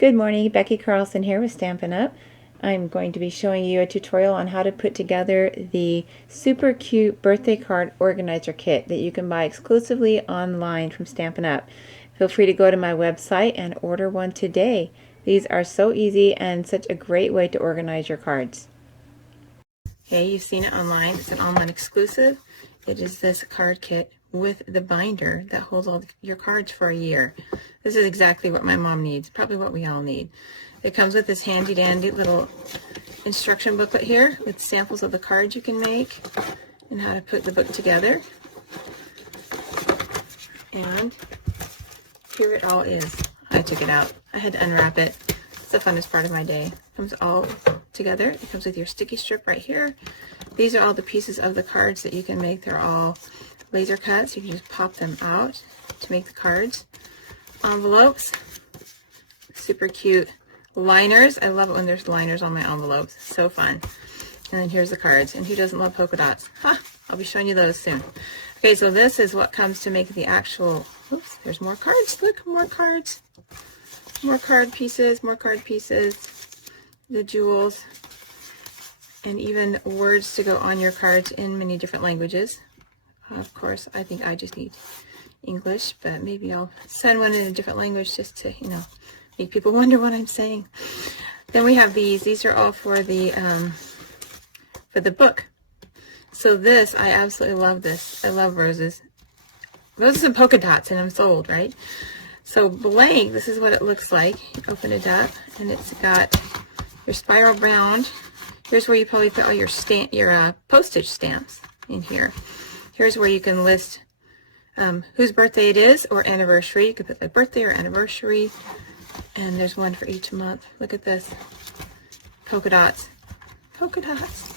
Good morning, Becky Carlson here with Stampin' Up. I'm going to be showing you a tutorial on how to put together the super cute birthday card organizer kit that you can buy exclusively online from Stampin' Up. Feel free to go to my website and order one today. These are so easy and such a great way to organize your cards. Okay, you've seen it online. It's an online exclusive. It is this card kit with the binder that holds all your cards for a year. This is exactly what my mom needs, probably what we all need. It comes with this handy dandy little instruction booklet here with samples of the cards you can make and how to put the book together. And here it all is. I took it out. I had to unwrap it. It's the funnest part of my day. It comes all together. It comes with your sticky strip right here. These are all the pieces of the cards that you can make. They're all laser cuts. You can just pop them out to make the cards. Envelopes, super cute. Liners, I love it when there's liners on my envelopes. So fun. And then here's the cards. And who doesn't love polka dots? I'll be showing you those soon. Okay, so this is what comes to make the actual, oops, there's more cards. Look, more cards. More card pieces, the jewels, and even words to go on your cards in many different languages. Of course, I think I just need English, but maybe I'll send one in a different language just to, make people wonder what I'm saying. Then we have these. These are all for the book. So this, I absolutely love this. I love roses. Roses and polka dots, and I'm sold, right? So blank, this is what it looks like. You open it up, and it's got your spiral bound. Here's where you probably put all your postage stamps in here. Here's where you can list whose birthday it is or anniversary. You can put the birthday or anniversary, and there's one for each month. Look at this. Polka dots. Polka dots.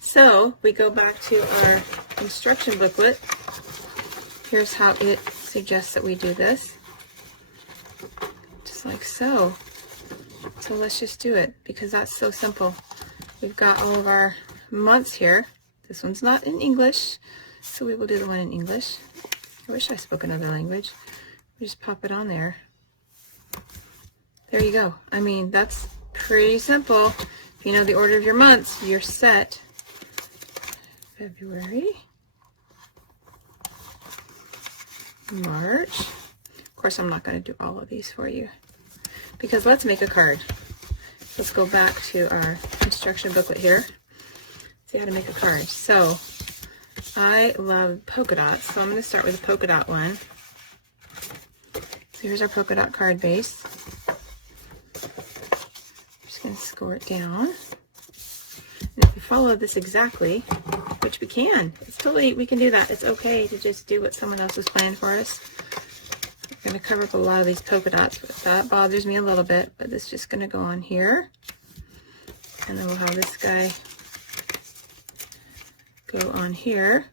So we go back to our instruction booklet. Here's how it suggests that we do this. Just like so. So let's just do it because that's so simple. We've got all of our months here. This one's not in English, so we will do the one in English. I wish I spoke another language. We just pop it on there. There you go. I mean, that's pretty simple. If you know the order of your months, you're set. February, March. Of course, I'm not going to do all of these for you because let's make a card. Let's go back to our instruction booklet here. See how to make a card. So I love polka dots, so I'm going to start with a polka dot one. So here's our polka dot card base. I'm just going to score it down. And if we follow this exactly, which we can, we can do that. It's okay to just do what someone else has planned for us. I'm going to cover up a lot of these polka dots, but that bothers me a little bit, but this is just going to go on here. And then we'll have this guy go on here.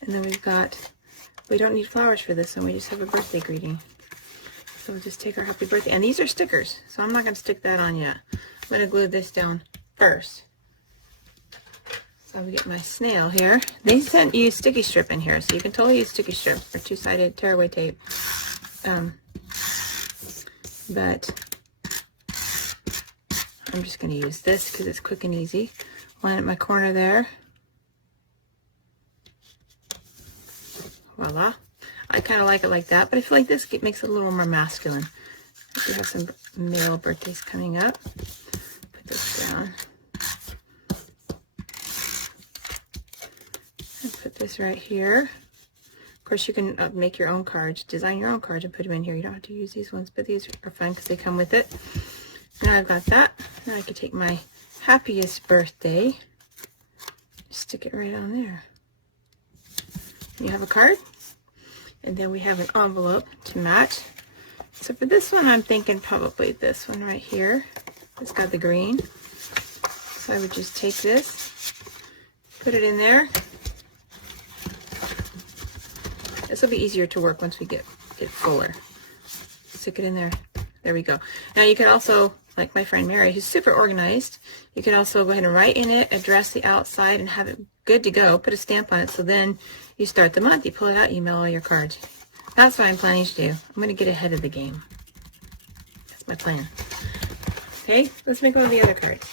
And then we don't need flowers for this one, we just have a birthday greeting. So we'll just take our happy birthday. And these are stickers, so I'm not going to stick that on yet. I'm going to glue this down first. So we get my snail here. They sent you sticky strip in here, so you can totally use sticky strip or two-sided tearaway tape. But I'm just going to use this because it's quick and easy. Line up my corner there. Voila. I kind of like it like that, but I feel like this makes it a little more masculine. We have some male birthdays coming up. Put this down. And put this right here. Of course, you can make your own cards, design your own cards and put them in here. You don't have to use these ones, but these are fun because they come with it. Now I've got that. Now I can take my happiest birthday, stick it right on there. You have a card, and then we have an envelope to match. So for this one, I'm thinking probably this one right here. It's got the green. So I would just take this, put it in there. This will be easier to work once we get fuller. Stick it in there. There we go. Now you can also, like my friend Mary, who's super organized, you can also go ahead and write in it, address the outside, and have it good to go. Put a stamp on it, so then you start the month, you pull it out, you mail all your cards. That's what I'm planning to do. I'm going to get ahead of the game. That's my plan. Okay, let's make one of the other cards.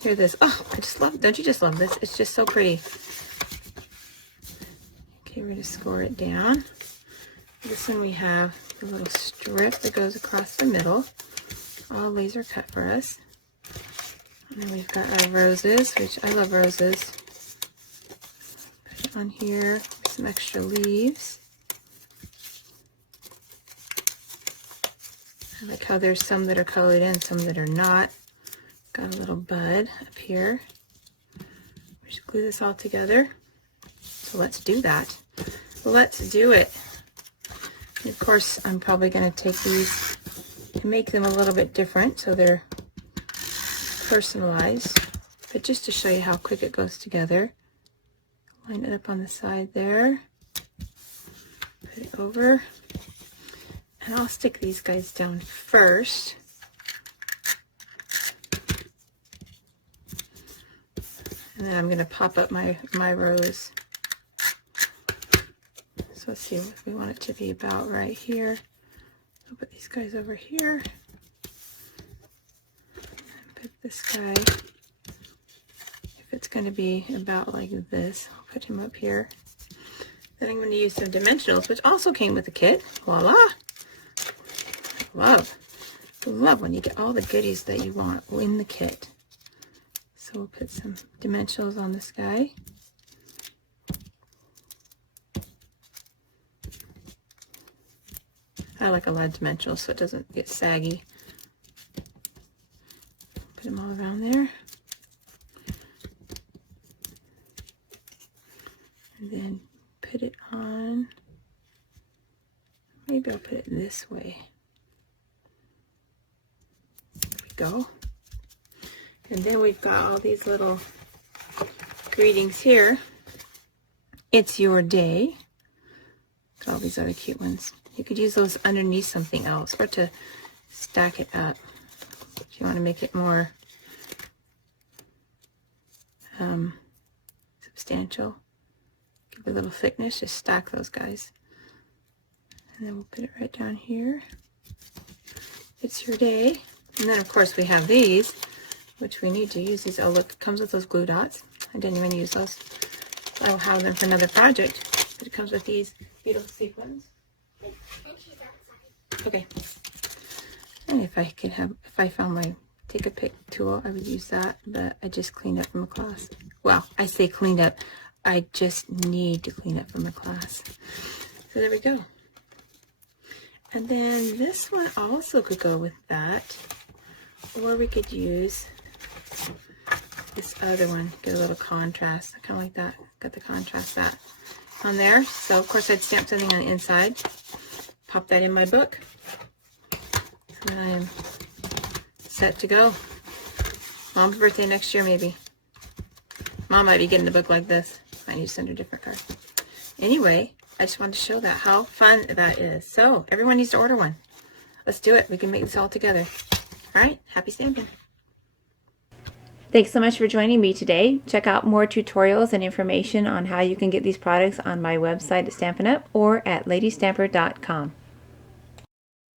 Here it is. Oh, I just love, don't you just love this? It's just so pretty. Okay, we're going to score it down. This one we have a little strip that goes across the middle. All laser cut for us. And then we've got our roses, which I love roses. Put it on here, some extra leaves. I like how there's some that are colored in, some that are not. Got a little bud up here. We should glue this all together. So let's do that. Let's do it. And of course, I'm probably going to take these and make them a little bit different so they're personalized. But just to show you how quick it goes together, line it up on the side there. Put it over. And I'll stick these guys down first. And then I'm going to pop up my rose. So let's see if we want it to be about right here. I'll put these guys over here. And put this guy, if it's going to be about like this, I'll put him up here. Then I'm going to use some dimensionals, which also came with the kit. Voila! Love when you get all the goodies that you want in the kit. So we'll put some dimensionals on this guy. I like a lot of dimensionals so it doesn't get saggy. Put them all around there. And then put it on. Maybe I'll put it this way. There we go. And then we've got all these little greetings here. It's your day. Got all these other cute ones. You could use those underneath something else or to stack it up. If you want to make it more substantial, give it a little thickness, just stack those guys. And then we'll put it right down here. It's your day. And then of course we have these, which we need to use these. Oh look, it comes with those glue dots. I didn't even use those. I'll have them for another project. But it comes with these beautiful sequins. Okay. And if I found my take a pick tool, I would use that, but I just cleaned up from a class. Well, I say cleaned up. I just need to clean up from a class. So there we go. And then this one also could go with that. Or we could use this other one, get a little contrast, kind of like that. Got the contrast that on there. So of course I'd stamp something on the inside, pop that in my book, so then I am set to go. Mom's birthday next year maybe. Mom might be getting a book like this. I need to send her a different card. Anyway, I just wanted to show that how fun that is. So everyone needs to order one. Let's do it. We can make this all together. All right, happy stamping. Thanks so much for joining me today. Check out more tutorials and information on how you can get these products on my website at Stampin' Up or at ladystamper.com.